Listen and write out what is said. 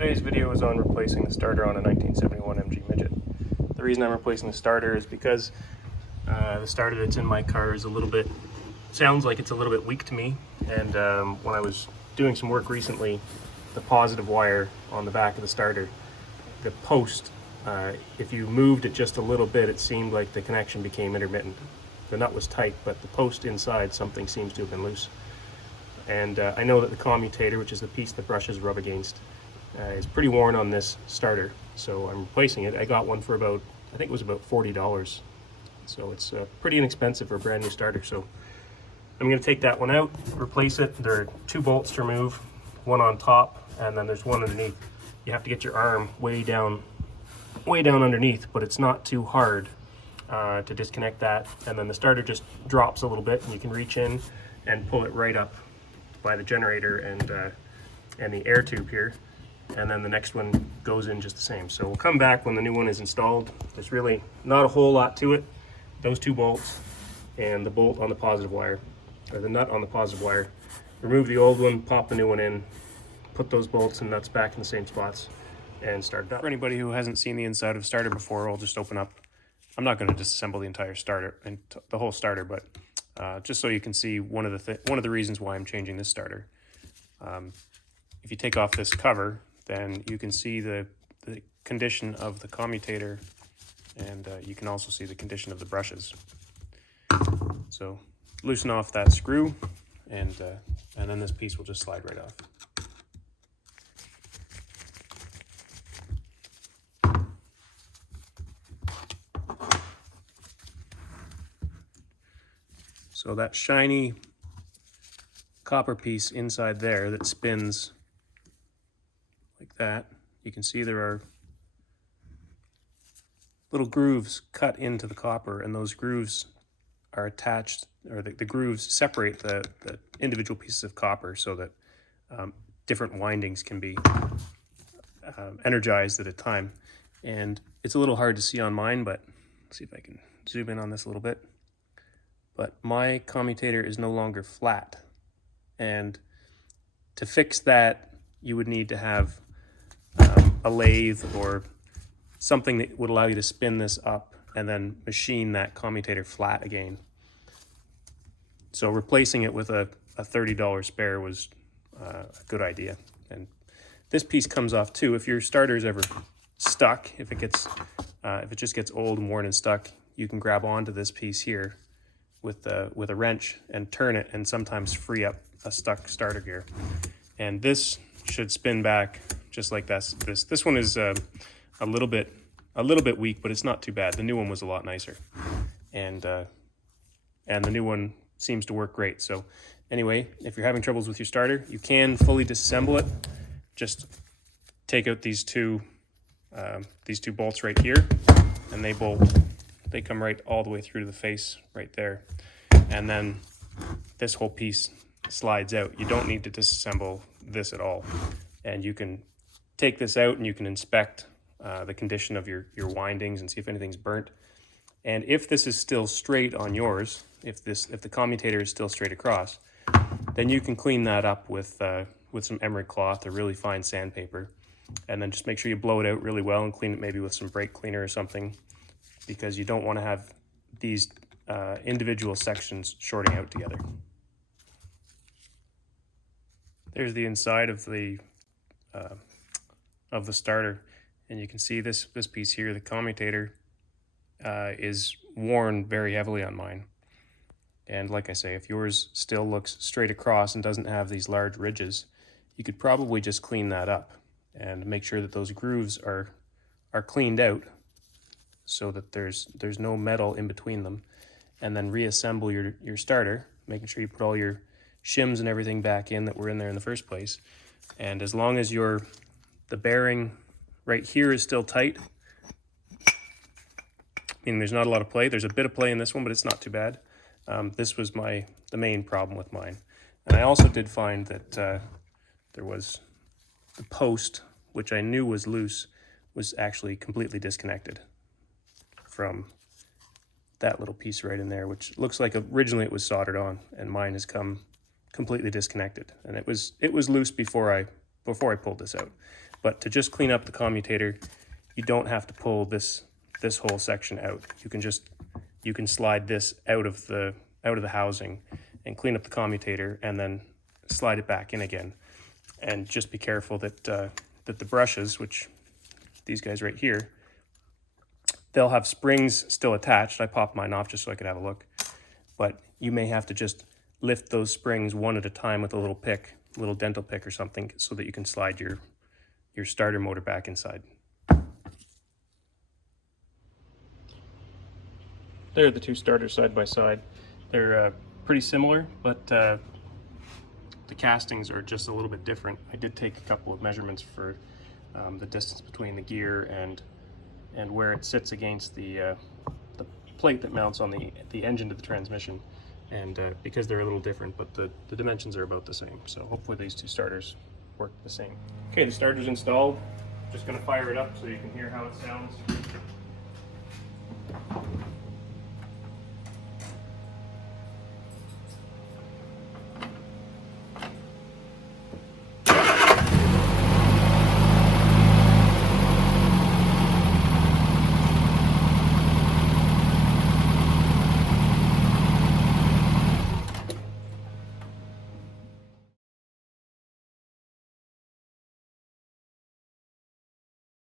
Today's video is on replacing the starter on a 1971 MG Midget. The reason I'm replacing the starter is because the starter that's in my car is sounds like it's a little bit weak to me, and when I was doing some work recently, the positive wire on the back of the starter, the post, if you moved it just a little bit, it seemed like the connection became intermittent. The nut was tight, but the post inside, something seems to have been loose. And I know that the commutator, which is the piece the brushes rub against, is pretty worn on this starter, so I'm replacing it. I got one for about, I think it was about $40, so it's pretty inexpensive for a brand new starter. So I'm going to take that one out, replace it. There are two bolts to remove, one on top and then there's one underneath. You have to get your arm way down underneath, but it's not too hard to disconnect that, and then the starter just drops a little bit and you can reach in and pull it right up by the generator and the air tube here, and then the next one goes in just the same. So we'll come back when the new one is installed. There's really not a whole lot to it. Those two bolts and the bolt on the positive wire, or the nut on the positive wire. Remove the old one, pop the new one in, put those bolts and nuts back in the same spots, and start it up. For anybody who hasn't seen the inside of a starter before, I'll just open up. I'm not going to disassemble the entire starter and the whole starter, but just so you can see one of the reasons why I'm changing this starter. If you take off this cover, then you can see the condition of the commutator, and you can also see the condition of the brushes. So loosen off that screw, and then this piece will just slide right off. So that shiny copper piece inside there that spins like that, you can see there are little grooves cut into the copper, and those grooves are attached, or the grooves separate the individual pieces of copper so that different windings can be energized at a time. And it's a little hard to see on mine, but let's see if I can zoom in on this a little bit. But my commutator is no longer flat, and to fix that you would need to have a lathe or something that would allow you to spin this up and then machine that commutator flat again. So replacing it with a $30 spare was a good idea. And this piece comes off too. If your starter is ever stuck, if it just gets old and worn and stuck, you can grab onto this piece here with a wrench and turn it, and sometimes free up a stuck starter gear. And this should spin back just like this. This one is a little bit weak, but it's not too bad. The new one was a lot nicer, and the new one seems to work great. So anyway, if you're having troubles with your starter, you can fully disassemble it. Just take out these two bolts right here, and they come right all the way through to the face right there. And then this whole piece slides out. You don't need to disassemble this at all. And you can take this out and you can inspect the condition of your windings and see if anything's burnt. And if this is still straight on yours, if the commutator is still straight across, then you can clean that up with some emery cloth or really fine sandpaper. And then just make sure you blow it out really well and clean it maybe with some brake cleaner or something, because you don't want to have these individual sections shorting out together. There's the inside of the starter, and you can see this piece here, the commutator, is worn very heavily on mine. And like I say, if yours still looks straight across and doesn't have these large ridges, you could probably just clean that up and make sure that those grooves are cleaned out, so that there's no metal in between them, and then reassemble your starter, making sure you put all your shims and everything back in that were in there in the first place. And as long as the bearing right here is still tight, meaning there's not a lot of play. There's a bit of play in this one, but it's not too bad. This was the main problem with mine. And I also did find that there was the post, which I knew was loose, was actually completely disconnected from that little piece right in there, which looks like originally it was soldered on, and mine has come completely disconnected. And it was loose before I pulled this out. But to just clean up the commutator, you don't have to pull this whole section out. You can slide this out of the housing and clean up the commutator, and then slide it back in again. And just be careful that that the brushes, which these guys right here, they'll have springs still attached. I popped mine off just so I could have a look. But you may have to just lift those springs one at a time with a little pick, a little dental pick or something, so that you can slide your starter motor back inside. There are the two starters side by side. They're pretty similar, but the castings are just a little bit different. I did take a couple of measurements for the distance between the gear and where it sits against the plate that mounts on the engine to the transmission, and because they're a little different, but the dimensions are about the same. So hopefully these two starters work the same. Okay, the starter's installed. Just gonna fire it up so you can hear how it sounds.